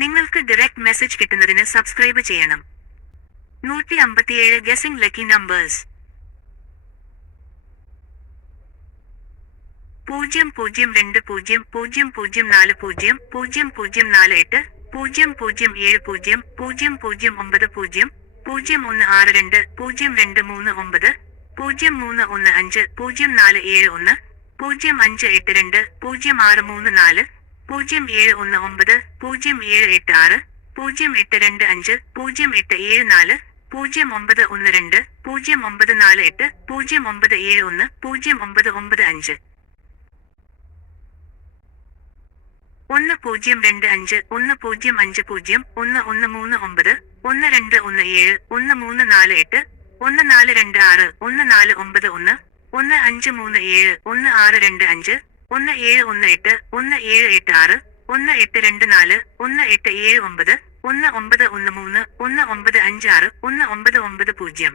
നിങ്ങൾക്ക് direct message കിട്ടുന്നതിന് subscribe ചെയ്യണം. നൂറ്റി അമ്പത്തിയേഴ് ഗസിംഗ് ലക്കി നമ്പേഴ്സ് പൂജ്യം പൂജ്യം രണ്ട് പൂജ്യം പൂജ്യം പൂജ്യം നാല് പൂജ്യം പൂജ്യം പൂജ്യം നാല് എട്ട് പൂജ്യം പൂജ്യം ഏഴ് പൂജ്യം പൂജ്യം പൂജ്യം ഒമ്പത് പൂജ്യം പൂജ്യം ഒന്ന് ആറ് രണ്ട് പൂജ്യം രണ്ട് മൂന്ന് ഒമ്പത് പൂജ്യം മൂന്ന് ഒന്ന് അഞ്ച് പൂജ്യം നാല് ഏഴ് ഒന്ന് പൂജ്യം അഞ്ച് എട്ട് രണ്ട് പൂജ്യം ആറ് മൂന്ന് നാല് പൂജ്യം ഏഴ് ഒന്ന് ഒമ്പത് പൂജ്യം ഏഴ് എട്ട് ആറ് പൂജ്യം എട്ട് രണ്ട് അഞ്ച് പൂജ്യം എട്ട് ഏഴ് നാല് പൂജ്യം ഒമ്പത് ഒന്ന് രണ്ട് പൂജ്യം ഒമ്പത് നാല് എട്ട് പൂജ്യം ഒമ്പത് ഏഴ് ഒന്ന് പൂജ്യം ഒമ്പത് ഒമ്പത് അഞ്ച്. ഒന്ന് പൂജ്യം രണ്ട് അഞ്ച് ഒന്ന് പൂജ്യം അഞ്ച് പൂജ്യം ഒന്ന് ഒന്ന് മൂന്ന് ഒമ്പത് ഒന്ന് രണ്ട് ഒന്ന് ഏഴ് ഒന്ന് മൂന്ന് നാല് എട്ട് ഒന്ന് നാല് രണ്ട് ആറ് ഒന്ന് നാല് ഒമ്പത് ഒന്ന് ഒന്ന് അഞ്ച് മൂന്ന് ഏഴ് ഒന്ന് ആറ് രണ്ട് അഞ്ച് ഒന്ന് ഏഴ് ഒന്ന് എട്ട് ഒന്ന് ഏഴ് എട്ട് ആറ് ഒന്ന് എട്ട് രണ്ട് നാല് ഒന്ന് എട്ട് ഏഴ് ഒമ്പത് ഒന്ന് ഒമ്പത് ഒന്ന് മൂന്ന് ഒന്ന് ഒമ്പത് അഞ്ച് ആറ് ഒന്ന് ഒമ്പത് ഒമ്പത് പൂജ്യം.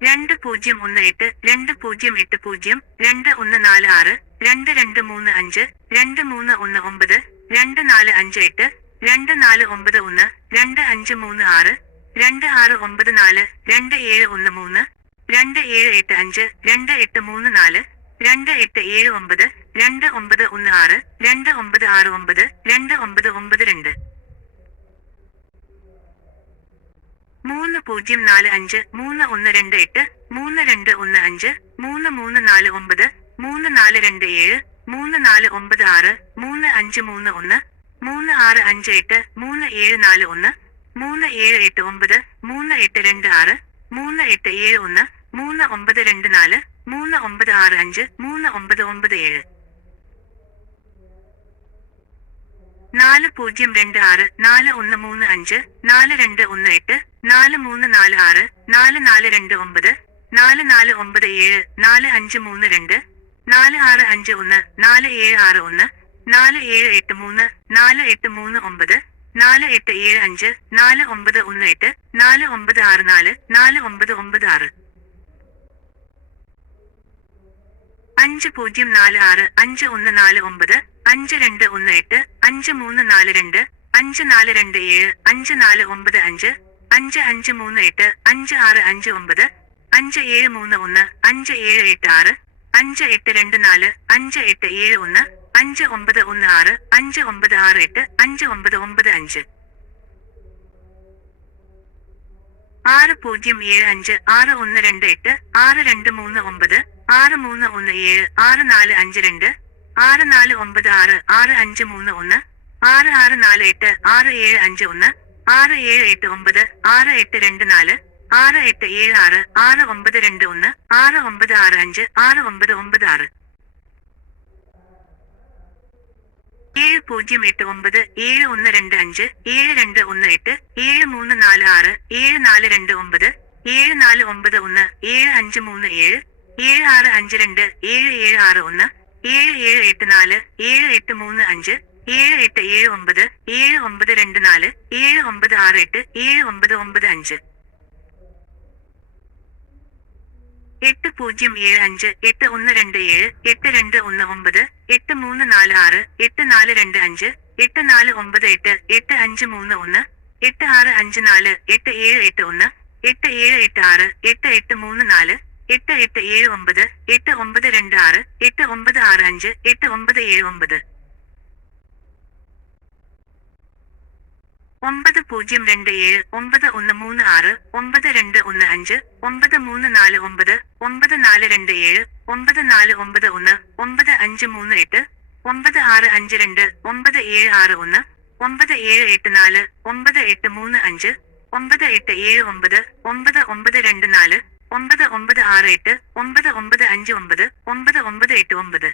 രണ്ട് പൂജ്യം ഒന്ന് എട്ട് രണ്ട് പൂജ്യം എട്ട് പൂജ്യം രണ്ട് ഒന്ന് നാല് ആറ് രണ്ട് രണ്ട് മൂന്ന് അഞ്ച് രണ്ട് മൂന്ന് ഒന്ന് ഒമ്പത് രണ്ട് നാല് അഞ്ച് എട്ട് രണ്ട് നാല് ഒമ്പത് ഒന്ന് രണ്ട് അഞ്ച് മൂന്ന് ആറ് രണ്ട് ആറ് ഒമ്പത് നാല് രണ്ട് ഏഴ് ഒന്ന് മൂന്ന് രണ്ട് ഏഴ് എട്ട് അഞ്ച് രണ്ട് എട്ട് മൂന്ന് നാല് രണ്ട് എട്ട് ഏഴ് ഒമ്പത് രണ്ട് ഒമ്പത് ഒന്ന് ആറ് രണ്ട് ഒമ്പത് ആറ് ഒമ്പത് രണ്ട് ഒമ്പത് ഒമ്പത് രണ്ട്. മൂന്ന് പൂജ്യം നാല് അഞ്ച് മൂന്ന് ഒന്ന് രണ്ട് എട്ട് മൂന്ന് രണ്ട് ഒന്ന് അഞ്ച് മൂന്ന് മൂന്ന് നാല് ഒമ്പത് മൂന്ന് നാല് രണ്ട് ഏഴ് മൂന്ന് നാല് ഒമ്പത് ആറ് മൂന്ന് അഞ്ച് മൂന്ന് ഒന്ന് മൂന്ന് ആറ് അഞ്ച് എട്ട് മൂന്ന് ഏഴ് നാല് ഒന്ന് മൂന്ന് ഏഴ് എട്ട് ഒമ്പത് മൂന്ന് എട്ട് രണ്ട് ആറ് മൂന്ന് എട്ട് ഏഴ് ഒന്ന് മൂന്ന് ഒമ്പത് രണ്ട് നാല് മൂന്ന് ഒമ്പത് ആറ് അഞ്ച് മൂന്ന് ഒമ്പത് ഒമ്പത് ഏഴ്. നാല് പൂജ്യം രണ്ട് ആറ് നാല് ഒന്ന് മൂന്ന് അഞ്ച് നാല് രണ്ട് ഒന്ന് എട്ട് നാല് മൂന്ന് നാല് ആറ് നാല് നാല് രണ്ട് ഒമ്പത് നാല് നാല് ഒമ്പത് ഏഴ് നാല് അഞ്ച് മൂന്ന് രണ്ട് നാല് ആറ് അഞ്ച് ഒന്ന് നാല് ഏഴ് ആറ് ഒന്ന് നാല് ഏഴ് എട്ട് മൂന്ന് നാല് എട്ട് മൂന്ന് ഒമ്പത് നാല് എട്ട് ഏഴ് അഞ്ച് നാല് ഒമ്പത് ഒന്ന് എട്ട് നാല് ഒമ്പത് ആറ് നാല് നാല് ഒമ്പത് ഒമ്പത് ആറ്. അഞ്ച് പൂജ്യം നാല് ആറ് അഞ്ച് ഒന്ന് നാല് ഒമ്പത് അഞ്ച് രണ്ട് ഒന്ന് എട്ട് അഞ്ച് മൂന്ന് നാല് രണ്ട് അഞ്ച് നാല് രണ്ട് ഏഴ് അഞ്ച് നാല് ഒമ്പത് അഞ്ച് അഞ്ച് അഞ്ച് മൂന്ന് എട്ട് അഞ്ച് ആറ് അഞ്ച് ഒമ്പത് അഞ്ച് ഏഴ് മൂന്ന് ഒന്ന് അഞ്ച് ഏഴ് എട്ട് ആറ് അഞ്ച് എട്ട് രണ്ട് നാല് അഞ്ച് എട്ട് ഏഴ് ഒന്ന് അഞ്ച് ഒമ്പത് ഒന്ന് ആറ് അഞ്ച് ഒമ്പത് ആറ് എട്ട് അഞ്ച് ഒമ്പത് ഒമ്പത് അഞ്ച്. ആറ് പൂജ്യം ഏഴ് അഞ്ച് ആറ് ഒന്ന് രണ്ട് എട്ട് ആറ് രണ്ട് മൂന്ന് ഒമ്പത് ആറ് മൂന്ന് ഒന്ന് ഏഴ് ആറ് നാല് അഞ്ച് രണ്ട് ആറ് നാല് ഒമ്പത് ആറ് ആറ് അഞ്ച് മൂന്ന് ഒന്ന് ആറ് ആറ് നാല് എട്ട് ആറ് ഏഴ് അഞ്ച് ഒന്ന് ആറ് ഏഴ് എട്ട് ഒമ്പത് ആറ് എട്ട് രണ്ട് നാല് ആറ് എട്ട് ഏഴ് ആറ് ആറ് ഒമ്പത് രണ്ട് ഒന്ന് ആറ് ഒമ്പത് ആറ് അഞ്ച് ആറ് ഒമ്പത് ഒമ്പത് ആറ് ഏഴ് പൂജ്യം എട്ട് ഒമ്പത് ഏഴ് ഒന്ന് രണ്ട് അഞ്ച് ഏഴ് രണ്ട് ഒന്ന് എട്ട് ഏഴ് മൂന്ന് നാല് ആറ് ഏഴ് നാല് രണ്ട് ഒമ്പത് ഏഴ് നാല് ഒമ്പത് ഒന്ന് ഏഴ് അഞ്ച് മൂന്ന് ഏഴ് ഏഴ് ആറ് അഞ്ച് രണ്ട് ഏഴ് ഏഴ് ആറ് ഒന്ന് ഏഴ് ഏഴ് എട്ട് നാല് ഏഴ് എട്ട് മൂന്ന് അഞ്ച് ഏഴ് എട്ട് ഏഴ് ഒമ്പത് ഏഴ് ഒമ്പത് രണ്ട് നാല് ഏഴ് ഒമ്പത് ആറ് എട്ട് ഏഴ് ഒമ്പത് ഒമ്പത് അഞ്ച്. എട്ട് പൂജ്യം ഏഴ് അഞ്ച് എട്ട് ഒന്ന് രണ്ട് ഏഴ് എട്ട് രണ്ട് ഒന്ന് ഒമ്പത് എട്ട് മൂന്ന് നാല് ആറ് എട്ട് നാല് രണ്ട് അഞ്ച് എട്ട് നാല് ഒമ്പത് എട്ട് എട്ട് അഞ്ച് മൂന്ന് ഒന്ന് എട്ട് ആറ് അഞ്ച് നാല് എട്ട് ഏഴ് എട്ട് ഒന്ന് എട്ട് ഏഴ് എട്ട് ആറ് എട്ട് എട്ട് മൂന്ന് നാല് എട്ട് എട്ട് ഏഴ് ഒമ്പത് എട്ട് ഒമ്പത് രണ്ട് ആറ് എട്ട് ഒമ്പത് ആറ് അഞ്ച് എട്ട് ഒമ്പത് ഏഴ് ഒമ്പത്. ഒമ്പത് പൂജ്യം രണ്ട് ഏഴ് ഒമ്പത് ഒന്ന് മൂന്ന് ആറ് ഒമ്പത് രണ്ട് ഒന്ന് അഞ്ച് ഒമ്പത് മൂന്ന് നാല് ഒമ്പത് ഒമ്പത് നാല് രണ്ട് ഏഴ് ഒമ്പത് നാല് ഒമ്പത് ഒന്ന് ഒമ്പത് അഞ്ച് മൂന്ന് എട്ട് ഒമ്പത് ആറ് അഞ്ച് രണ്ട് ഒമ്പത് ഏഴ് ആറ് ഒന്ന് ഒമ്പത് ഏഴ് എട്ട് നാല് ഒമ്പത് എട്ട് മൂന്ന് അഞ്ച് ഒമ്പത് എട്ട് ഏഴ് ഒമ്പത് ഒമ്പത് ഒമ്പത് രണ്ട് നാല് ഒമ്പത് ഒമ്പത് ആറ് എട്ട് ഒമ്പത് ഒമ്പത് അഞ്ച് ഒമ്പത് ഒമ്പത് ഒമ്പത് എട്ട് ഒമ്പത്